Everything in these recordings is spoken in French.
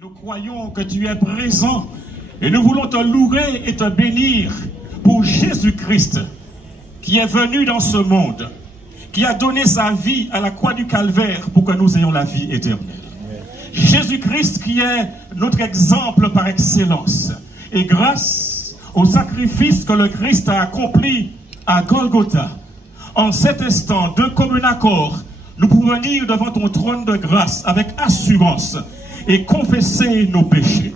Nous croyons que tu es présent et nous voulons te louer et te bénir pour Jésus-Christ qui est venu dans ce monde, qui a donné sa vie à la croix du Calvaire pour que nous ayons la vie éternelle. Jésus-Christ qui est notre exemple par excellence. Et grâce au sacrifice que le Christ a accompli à Golgotha, en cet instant, de commun accord, nous pouvons venir devant ton trône de grâce avec assurance et confesser nos péchés.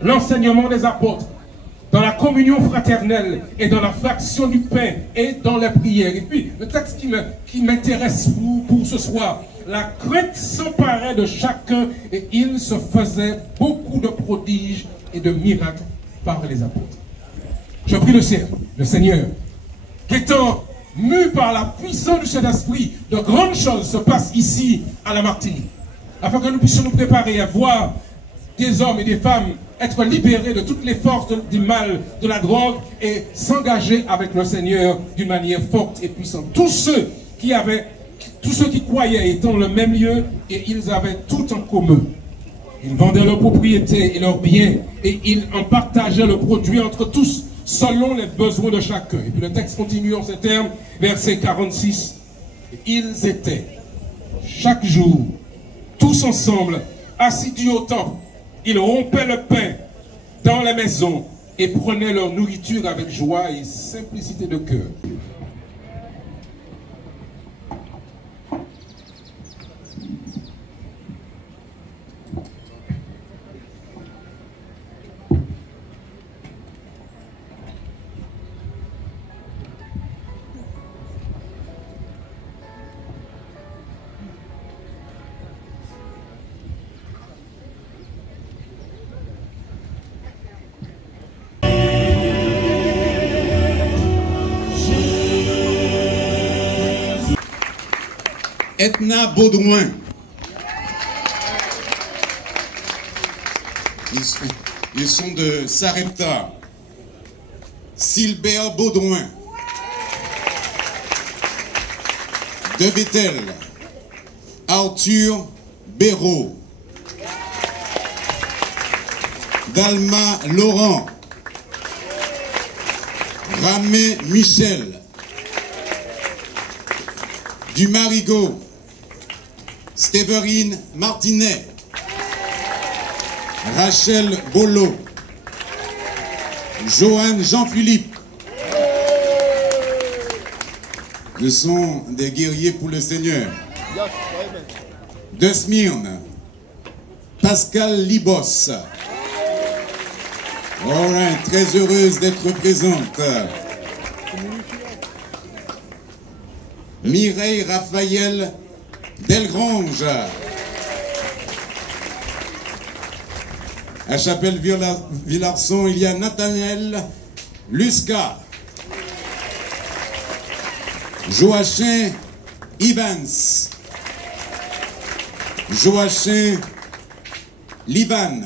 L'enseignement des apôtres, dans la communion fraternelle et dans la fraction du pain et dans les prières. Et puis, le texte qui m'intéresse pour ce soir, la crainte s'emparait de chacun et il se faisait beaucoup de prodiges et de miracles par les apôtres. Je prie le ciel, le Seigneur, qu'étant mu par la puissance du Saint-Esprit, de grandes choses se passent ici à la Martinique, afin que nous puissions nous préparer à voir des hommes et des femmes être libérés de toutes les forces du mal, de la drogue et s'engager avec le Seigneur d'une manière forte et puissante. Tous ceux qui croyaient étaient dans le même lieu et ils avaient tout en commun. Ils vendaient leurs propriétés et leurs biens et ils en partageaient le produit entre tous selon les besoins de chacun. Et puis le texte continue en ces termes, verset 46. Ils étaient chaque jour, tous ensemble, assidus au temple. Ils rompaient le pain dans la maison et prenaient leur nourriture avec joie et simplicité de cœur. Edna Baudouin. Ils sont de Sarepta. Sylbert Baudouin. De Bethel. Arthur Béraud. Dalma Laurent. Ramé Michel. Du Marigot. Séverine Martinet, Rachel Bolo, Joanne Jean-Philippe. Ce sont des guerriers pour le Seigneur. De Smyrne, Pascal Libos. Right, très heureuse d'être présente. Mireille Raphaël Delgrange. À Chapelle-Villarson, il y a Nathaniel Lusca. Joachim Evans. Joachim Liban.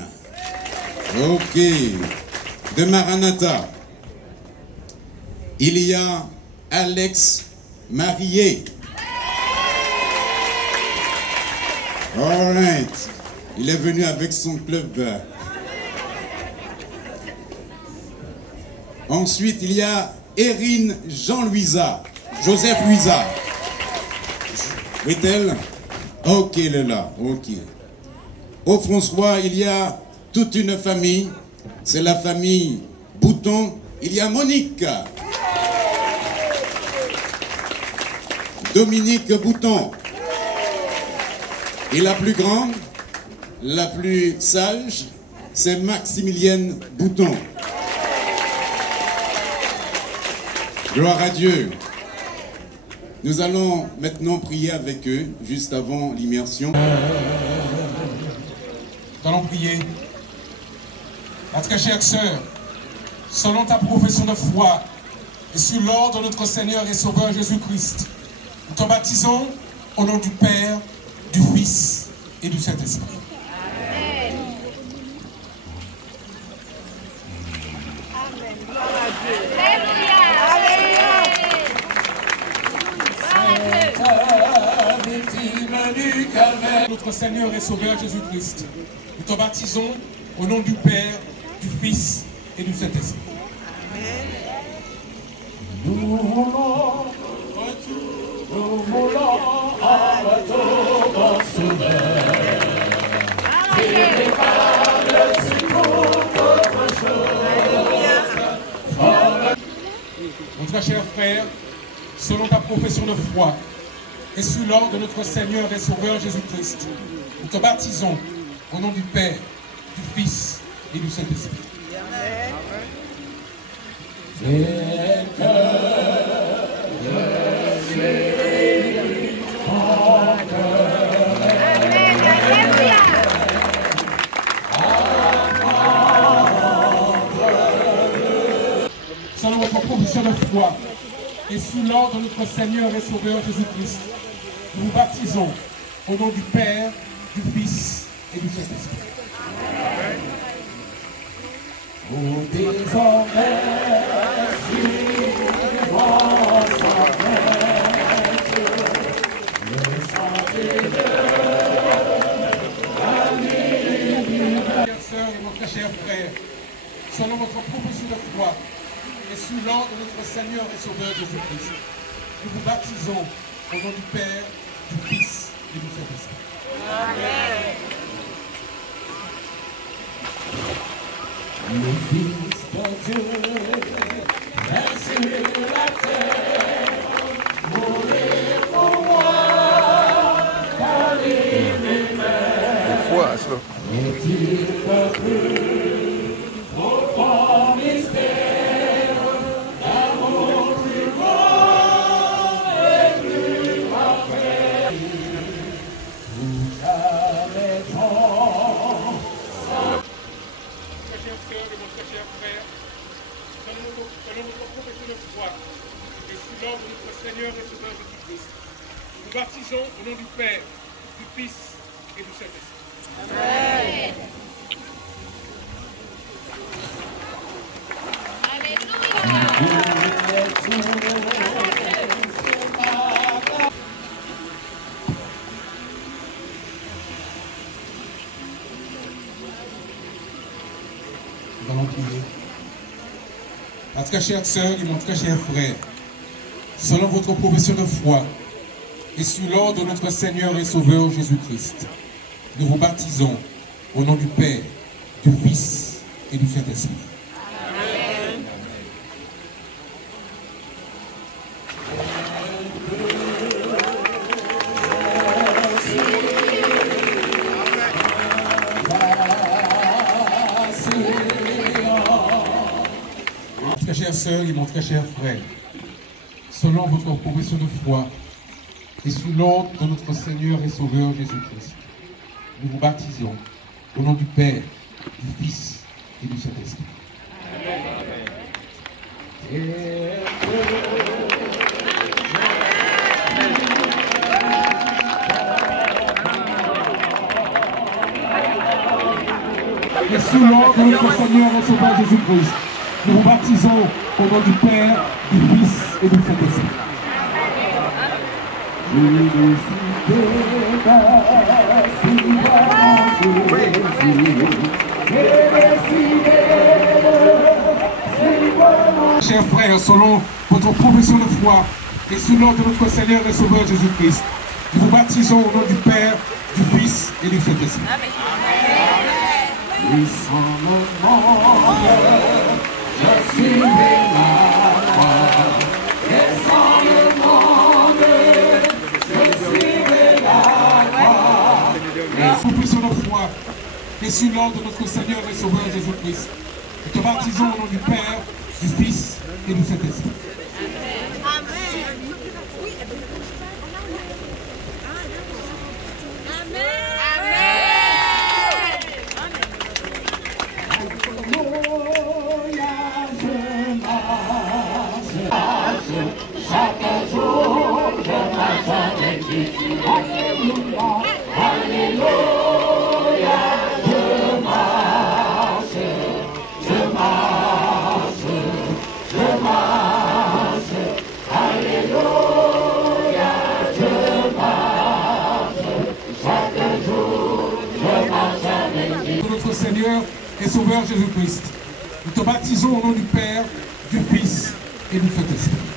Ok. De Maranatha. Il y a Alex Marié. All right. Il est venu avec son club. Ensuite, il y a Erin Jean-Louisa. Joseph Louisa. Est-elle? Ok, elle est là. Ok. Au François, il y a toute une famille. c'est la famille Bouton. Il y a Monique. Dominique Bouton. Et la plus grande, la plus sage, c'est Maximilienne Bouton. Gloire à Dieu. Nous allons maintenant prier avec eux, juste avant l'immersion. Nous allons prier. Notre chère sœur, selon ta profession de foi et sur l'ordre de notre Seigneur et Sauveur Jésus-Christ, nous te baptisons au nom du Père, du Fils et du Saint-Esprit. Notre Seigneur et Sauveur Jésus-Christ, nous te baptisons au nom du Père, du Fils et du Saint-Esprit. Nous voulons à ton Sauveur. Mon très cher frère, selon ta profession de foi et sous l'ordre de notre Seigneur et Sauveur Jésus-Christ, nous te baptisons au nom du Père, du Fils et du Saint-Esprit. Selon votre profession de foi et sous l'ordre de notre Seigneur et Sauveur Jésus-Christ, nous vous baptisons au nom du Père, du Fils et du Saint-Esprit. Chers sœurs et mon très cher frère, selon votre profession de foi et sous l'ordre de notre Seigneur et Sauveur Jésus-Christ, nous vous baptisons au nom du Père, du Fils et du Saint-Esprit. Amen. Le Fils de Dieu est sur la terre, mourir pour moi, par l'univers. C'est fou, ça. Est-il le plus profond mystère d'amour plus grand et plus parfait? Vous jamais tant. Très chère sœur et mon très cher frère, selon notre profession de foi et sous l'ordre de notre Seigneur et Sauveur Jésus-Christ, nous nous baptisons au nom du Père, du Fils et du Saint-Esprit. Amen. Nous allons prier. Ma très chère sœur et mon très cher frère, selon votre profession de foi et sous l'ordre de notre Seigneur et Sauveur Jésus-Christ, nous vous baptisons au nom du Père, du Fils et du Saint-Esprit. Amen. Mon très chère sœur et mon très cher frère, selon votre profession de foi et sous l'ordre de notre Seigneur et Sauveur Jésus-Christ, nous vous baptisons au nom du Père, du Fils et du Saint-Esprit. Et sous l'ordre de notre Seigneur et Sauveur Jésus-Christ, nous vous baptisons au nom du Père, du Fils et du Saint-Esprit. Chers frères, selon votre profession de foi et sous l'ordre de notre Seigneur et Sauveur Jésus-Christ, nous vous baptisons au nom du Père, du Fils et du Saint-Esprit. Amen. je suivrai la croix. Descends le monde, je suivrai la croix. Nous puissions nos foi et sur l'ordre de notre Seigneur et Sauveur Jésus-Christ. Nous te baptisons au nom du Père, du Fils et du Saint-Esprit. Chaque jour, je marche avec lui. Alléluia, Alléluia. Je marche, je marche, je marche. Alléluia, je marche. Chaque jour, je marche avec lui. Notre Seigneur et Sauveur Jésus-Christ. Nous te baptisons au nom du Père, du Fils et du Saint-Esprit.